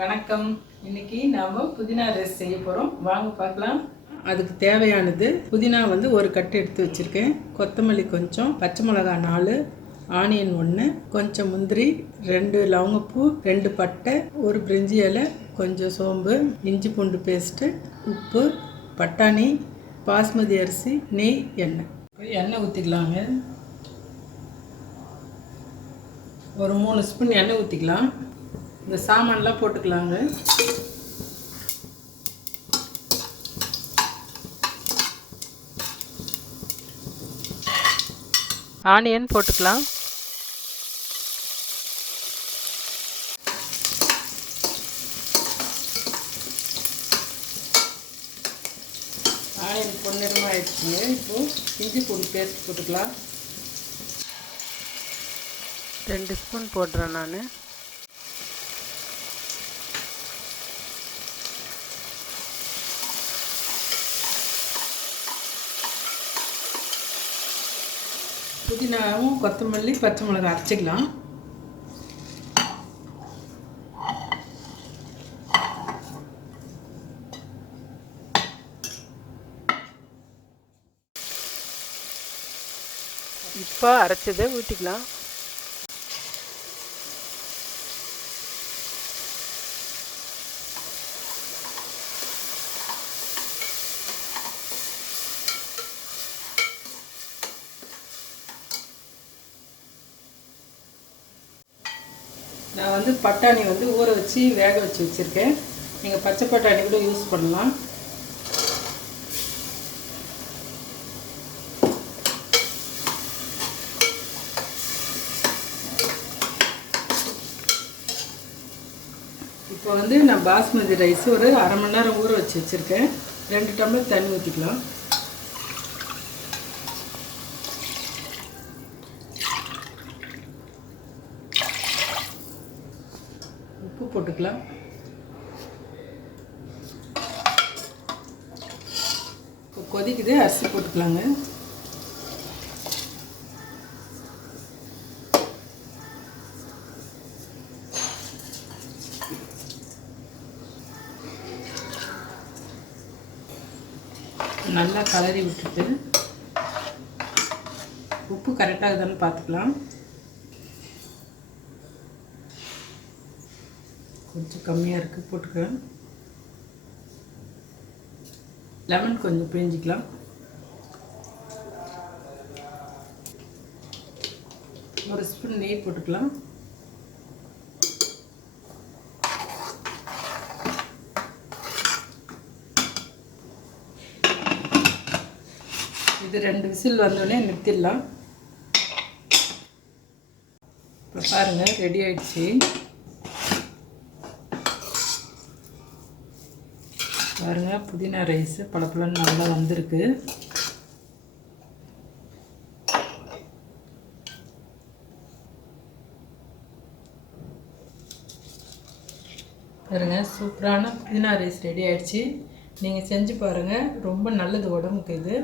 வணக்கம். இன்னைக்கு நாம புதினா ரைஸ் செய்ய போறோம். வாங்க பார்க்கலாம். அதுக்கு தேவையானது புதினா ஒரு கட்டு எடுத்து வச்சிருக்கேன். கொத்தமல்லி கொஞ்சம், பச்சை மிளகாய் 4, ஆனியன் 1, கொஞ்சம் முந்திரி, 2 லவங்கப்பூ, 2 பட்டை, ஒரு பிரிஞ்சி இலை, கொஞ்சம் சோம்பு, இஞ்சி பூண்டு பேஸ்ட்டு, உப்பு, பட்டாணி, பாஸ்மதி அரிசி, நெய், எண்ணெய் ஊற்றிக்கலாங்க. ஒரு 3 ஸ்பூன் எண்ணெய் ஊற்றிக்கலாம். இந்த சாமான்லாம் போட்டுக்கலாங்க. ஆனியன் போட்டுக்கலாம். ஆனியன் பொன்னிறமாக ஆயிடுச்சுங்க. இப்போது இஞ்சி பூண்டு பேஸ்ட் போட்டுக்கலாம். 2 ஸ்பூன் போடுறேன் நான். புதினாவும் கொத்தமல்லி பச்சை மிளகாய் அரைச்சிக்கலாம். இப்போ அரைச்சதை ஊற்றிக்கலாம். நான் பட்டாணி ஊற வச்சு வேக வச்சு வச்சுருக்கேன். நீங்கள் பச்சை பட்டாணி கூட யூஸ் பண்ணலாம். இப்போ நான் பாஸ்மதி ரைஸ் ஒரு அரை மணி நேரம் ஊற வச்சு வச்சுருக்கேன். 2 டம்ளர் தண்ணி ஊற்றிக்கலாம். உப்பு போட்டுக்கலாம். இப்போ கொதிக்குது, அரிசி போட்டுக்கலாங்க. நல்லா கலரி விட்டுட்டு உப்பு கரெக்டாக இருக்குதான்னு பார்த்துக்கலாம். கொஞ்சம் கம்மியாக இருக்குது, போட்டுக்கிறேன். லெமன் கொஞ்சம் பிழிஞ்சிக்கலாம். ஒரு ஸ்பூன் நெய் போட்டுக்கலாம். இது 2 விசில் வந்தோடனே நிறுத்திடலாம். இப்போ பாருங்கள், ரெடி ஆயிடுச்சு. பாருங்கள், புதினா ரைஸு பளபளன்னு நல்லா வந்திருக்கு. பாருங்கள், சூப்பரான புதினா ரைஸ் ரெடி ஆயிடுச்சு. நீங்கள் செஞ்சு பாருங்கள், ரொம்ப நல்லது உடம்புக்கு இது.